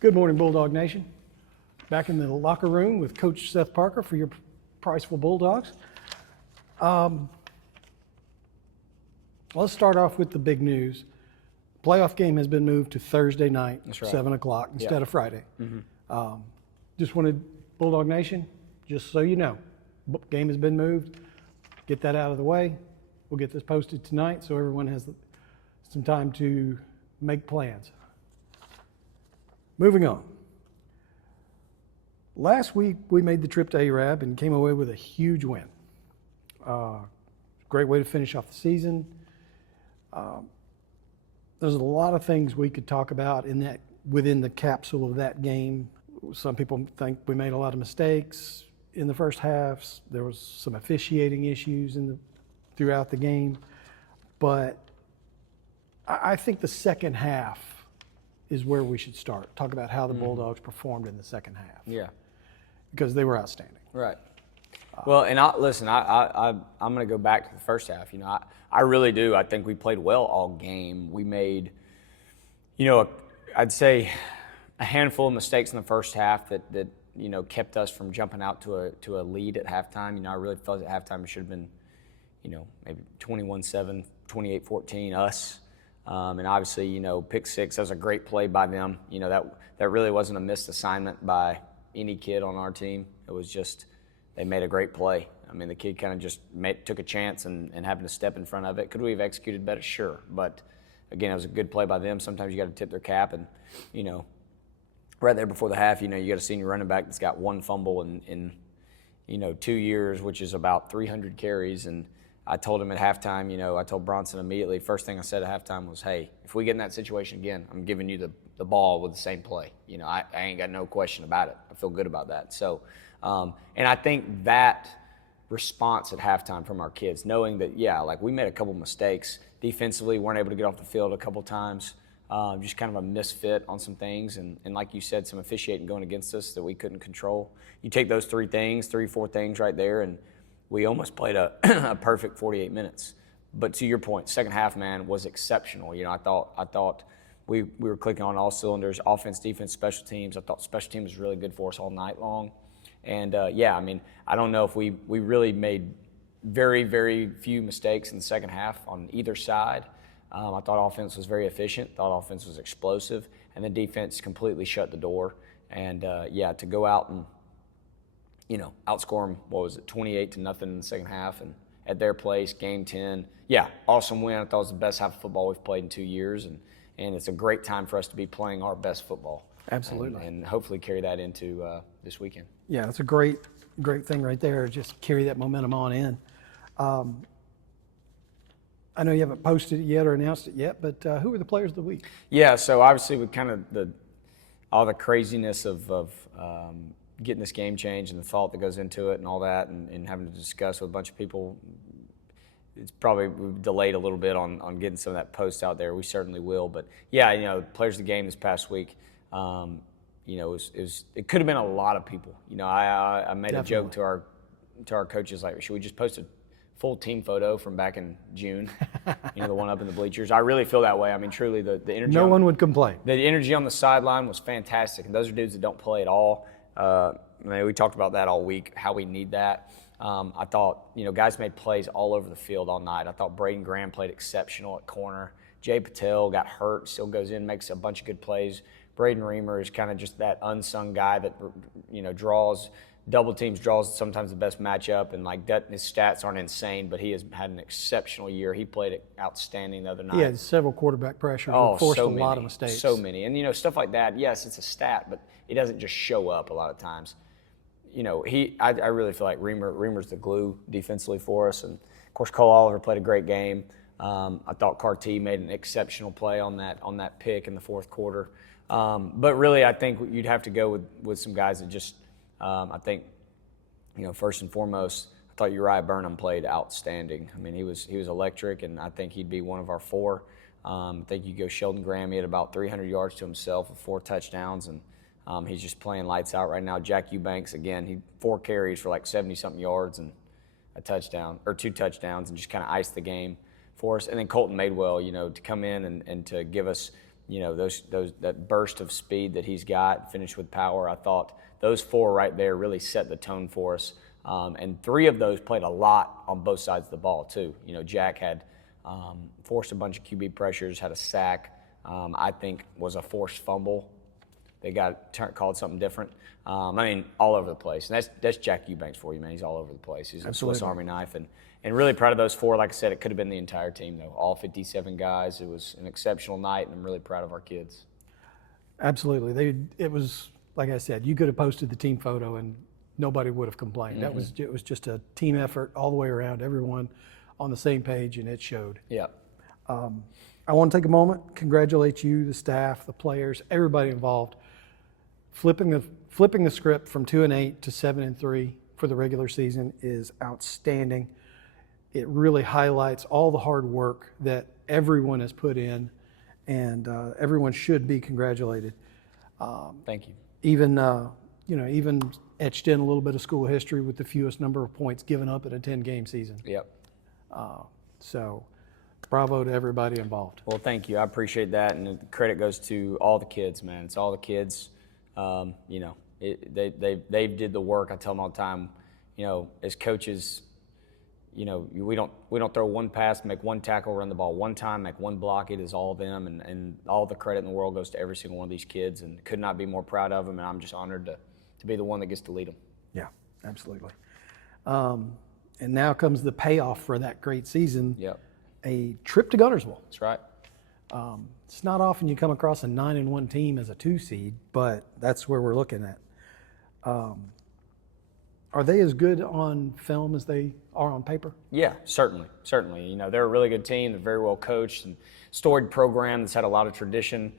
Good morning, Bulldog Nation. Back in the locker room with Coach Seth Parker for your Priceville Bulldogs. Let's start off with the big news. Playoff game has been moved to Thursday night, That's right. 7 o'clock instead of Friday. Just wanted, Bulldog Nation, just so you know, game has been moved. Get that out of the way. We'll get this posted tonight so everyone has some time to make plans. Moving on. Last week, we made the trip to Arab and came away with a huge win. Great way to finish off the season. There's a lot of things we could talk about within the capsule of that game. Some people think we made a lot of mistakes in the first half. There was some officiating issues throughout the game. But I think the second half is where we should start. Talk about how the Bulldogs performed in the second half. Yeah. Because they were outstanding. Right. Well, and I'm going to go back to the first half. I really do. I think we played well all game. We made, I'd say a handful of mistakes in the first half that kept us from jumping out to a lead at halftime. I really felt at halftime it should have been, maybe 21-7, 28-14 us. And obviously, pick six, that was a great play by them. That really wasn't a missed assignment by any kid on our team. It was just they made a great play. I mean, the kid kind of just took a chance and happened to step in front of it. Could we have executed better? Sure. But, again, it was a good play by them. Sometimes you got to tip their cap. And, right there before the half, you got a senior running back that's got one fumble in 2 years, which is about 300 carries. And I told him at halftime, I told Bronson immediately, first thing I said at halftime was, hey, if we get in that situation again, I'm giving you the ball with the same play. I ain't got no question about it. I feel good about that. So, and I think that response at halftime from our kids, knowing that, we made a couple mistakes. Defensively, weren't able to get off the field a couple times. Just kind of a misfit on some things. And like you said, some officiating going against us that we couldn't control. You take those four things right there, and we almost played a perfect 48 minutes. But to your point, second half, man, was exceptional. I thought we were clicking on all cylinders, offense, defense, special teams. I thought special teams was really good for us all night long. And, I don't know if we really made very, very few mistakes in the second half on either side. I thought offense was very efficient, thought offense was explosive, and then defense completely shut the door. And, to go out and, outscore them, 28-0 in the second half, and at their place, game 10. Yeah, awesome win. I thought it was the best half of football we've played in 2 years, and it's a great time for us to be playing our best football. Absolutely. And hopefully carry that into this weekend. Yeah, it's a great thing right there. Just carry that momentum on in. I know you haven't posted it yet or announced it yet, but who are the players of the week? Yeah, so obviously with kind of all the craziness of getting this game changed and the thought that goes into it and all that, and having to discuss with a bunch of people, it's probably we've delayed a little bit on getting some of that post out there. We certainly will, but players of the game this past week. It could have been a lot of people. I made Definitely. a joke to our coaches, like, should we just post a full team photo from back in June? The one up in the bleachers. I really feel that way. I mean, truly, the energy. No one would complain. The energy on the sideline was fantastic, and those are dudes that don't play at all. We talked about that all week, how we need that. I thought, guys made plays all over the field all night. I thought Braden Graham played exceptional at corner. Jay Patel got hurt, still goes in, makes a bunch of good plays. Braden Reamer is kind of just that unsung guy that, draws double teams, draws sometimes the best matchup, and his stats aren't insane, but he has had an exceptional year. He played outstanding the other night. He had several quarterback pressures and forced a lot of mistakes. So many. And, stuff like that, yes, it's a stat, but it doesn't just show up a lot of times. I really feel like Reamer's the glue defensively for us. And, of course, Cole Oliver played a great game. I thought Carty made an exceptional play on that pick in the fourth quarter. But really, I think you'd have to go with some guys that just, I think, first and foremost, I thought Uriah Burnham played outstanding. I mean, he was electric, and I think he'd be one of our four. I think you go Sheldon Graham, he had about 300 yards to himself with 4 touchdowns, and he's just playing lights out right now. Jack Eubanks, again, he 4 carries for 70-something yards and a touchdown, or 2 touchdowns, and just kind of iced the game for us. And then Colton Madewell, to come in and to give us, that burst of speed that he's got, finished with power. I thought those 4 right there really set the tone for us. And 3 of those played a lot on both sides of the ball too. Jack had forced a bunch of QB pressures, had a sack. I think was a forced fumble. They got called something different. All over the place. And that's Jack Eubanks for you, man. He's all over the place. He's a Swiss Army knife. And really proud of those 4. Like I said, it could have been the entire team, though. All 57 guys. It was an exceptional night, and I'm really proud of our kids. Absolutely. It was, like I said, you could have posted the team photo and nobody would have complained. Mm-hmm. It was just a team effort all the way around, everyone on the same page, and it showed. Yeah. I want to take a moment, congratulate you, the staff, the players, everybody involved. Flipping the script from 2-8 to 7-3 for the regular season is outstanding. It really highlights all the hard work that everyone has put in, and everyone should be congratulated. Thank you. Even etched in a little bit of school history with the fewest number of points given up in a 10-game season. Yep. So, bravo to everybody involved. Well, thank you. I appreciate that, and the credit goes to all the kids, man. It's all the kids. They did the work. I tell them all the time. As coaches, we don't throw one pass, make one tackle, run the ball one time, make one block. It is all them, and all the credit in the world goes to every single one of these kids, and could not be more proud of them. And I'm just honored to be the one that gets to lead them. Yeah, absolutely. And now comes the payoff for that great season. Yep. A trip to Guntersville. That's right. It's not often you come across a 9-1 team as a 2 seed, but that's where we're looking at. Are they as good on film as they are on paper? Yeah, certainly. They're a really good team. They're very well coached and storied program that's had a lot of tradition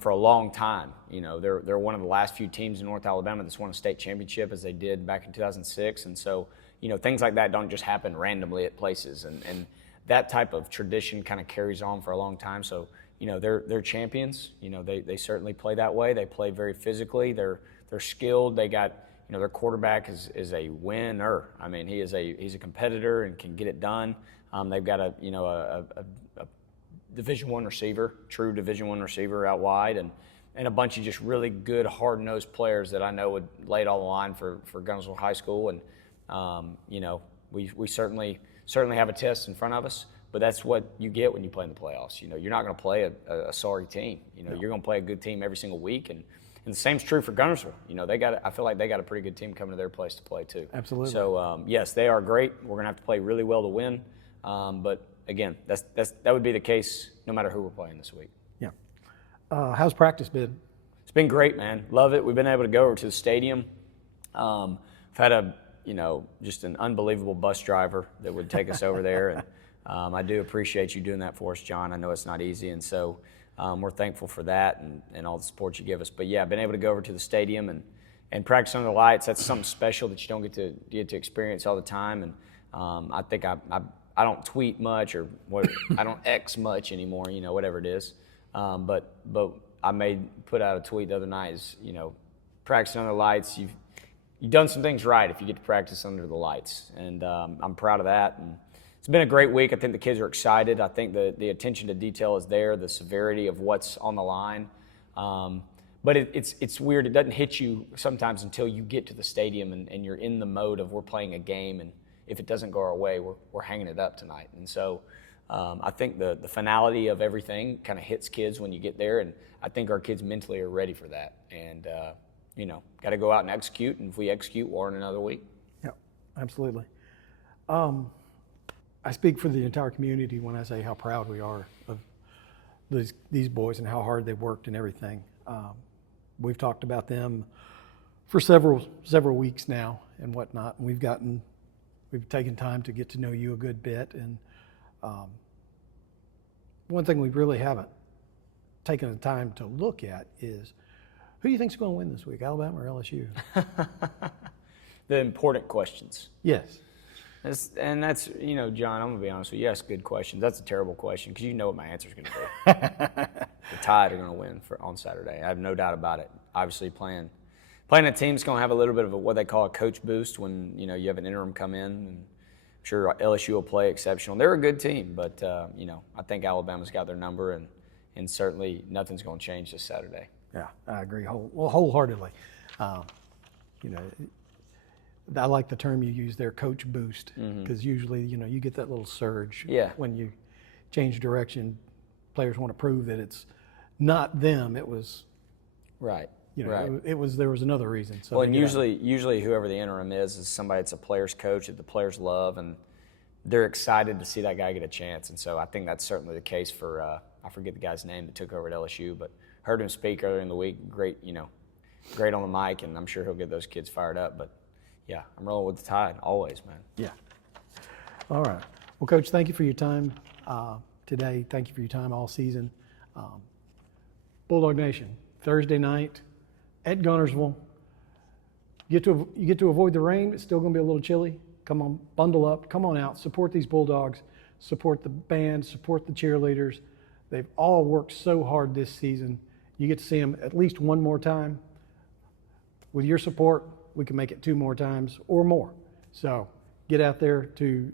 for a long time. They're one of the last few teams in North Alabama that's won a state championship, as they did back in 2006. And so, things like that don't just happen randomly at places. And that type of tradition kind of carries on for a long time. So, they're champions. They certainly play that way. They play very physically. They're skilled. They got, their quarterback is a winner. He's a competitor and can get it done. They've got a Division I receiver, true Division I receiver out wide, and a bunch of just really good, hard-nosed players that I know would lay it all on the line for Guntersville High School. And we certainly have a test in front of us. But that's what you get when you play in the playoffs. You're not going to play a sorry team. You're going to play a good team every single week, and the same's true for Guntersville. I feel like they got a pretty good team coming to their place to play too. Absolutely. So yes, they are great. We're going to have to play really well to win. But again, that would be the case no matter who we're playing this week. Yeah. How's practice been? It's been great, man. Love it. We've been able to go over to the stadium. I've had just an unbelievable bus driver that would take us over there. And, I do appreciate you doing that for us, John. I know it's not easy, and so we're thankful for that and all the support you give us. But yeah, I've been able to go over to the stadium and practice under the lights. That's something special that you don't get to experience all the time. And I think I don't tweet much or I don't X much anymore, whatever it is. But I put out a tweet the other night. Is practicing under the lights. You've done some things right if you get to practice under the lights, and I'm proud of that. And it's been a great week. I think the kids are excited. I think the attention to detail is there, the severity of what's on the line. But it's weird. It doesn't hit you sometimes until you get to the stadium and you're in the mode of we're playing a game, and if it doesn't go our way, we're hanging it up tonight. And so I think the finality of everything kind of hits kids when you get there, and I think our kids mentally are ready for that. And, got to go out and execute, and if we execute, we're in another week. Yeah, absolutely. I speak for the entire community when I say how proud we are of these boys and how hard they've worked and everything. We've talked about them for several weeks now and whatnot. And we've taken time to get to know you a good bit. And one thing we really haven't taken the time to look at is, who do you think's going to win this week, Alabama or LSU? The important questions. Yes. And that's, John, I'm going to be honest with you. Yes, good question. That's a terrible question because you know what my answer is going to be. The Tide are going to win on Saturday. I have no doubt about it. Obviously, playing a team is going to have a little bit of what they call a coach boost when, you have an interim come in. And I'm sure LSU will play exceptional. They're a good team, but, I think Alabama's got their number. and certainly nothing's going to change this Saturday. Yeah, I agree wholeheartedly. You know, I like the term you use there, coach boost, because usually, you know, you get that little surge when you change direction. Players want to prove that it's not them. It was right. You know, right. it was there was another reason. So well, and usually whoever the interim is somebody that's a player's coach that the players love, and they're excited to see that guy get a chance. And so I think that's certainly the case for I forget the guy's name that took over at LSU, but heard him speak earlier in the week. Great, you know, great on the mic, and I'm sure he'll get those kids fired up. But yeah, I'm rolling with the Tide always, man. Yeah. All right. Well, Coach, thank you for your time today. Thank you for your time all season. Bulldog Nation, Thursday night at Gunnersville. You get to avoid the rain. It's still going to be a little chilly. Come on, bundle up. Come on out. Support these Bulldogs. Support the band. Support the cheerleaders. They've all worked so hard this season. You get to see them at least one more time. With your support, we can make it 2 more times or more. So get out there to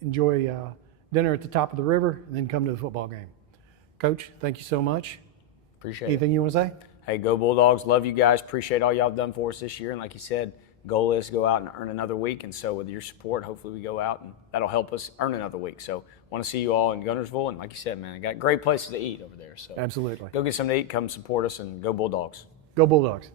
enjoy dinner at the top of the river and then come to the football game. Coach, thank you so much. Appreciate it. Anything you want to say? Hey, go Bulldogs. Love you guys. Appreciate all y'all have done for us this year. And like you said, goal is to go out and earn another week. And so with your support, hopefully we go out and that'll help us earn another week. So want to see you all in Gunnersville. And like you said, man, I got great places to eat over there. So Absolutely. go get something to eat, come support us, and go Bulldogs. Go Bulldogs.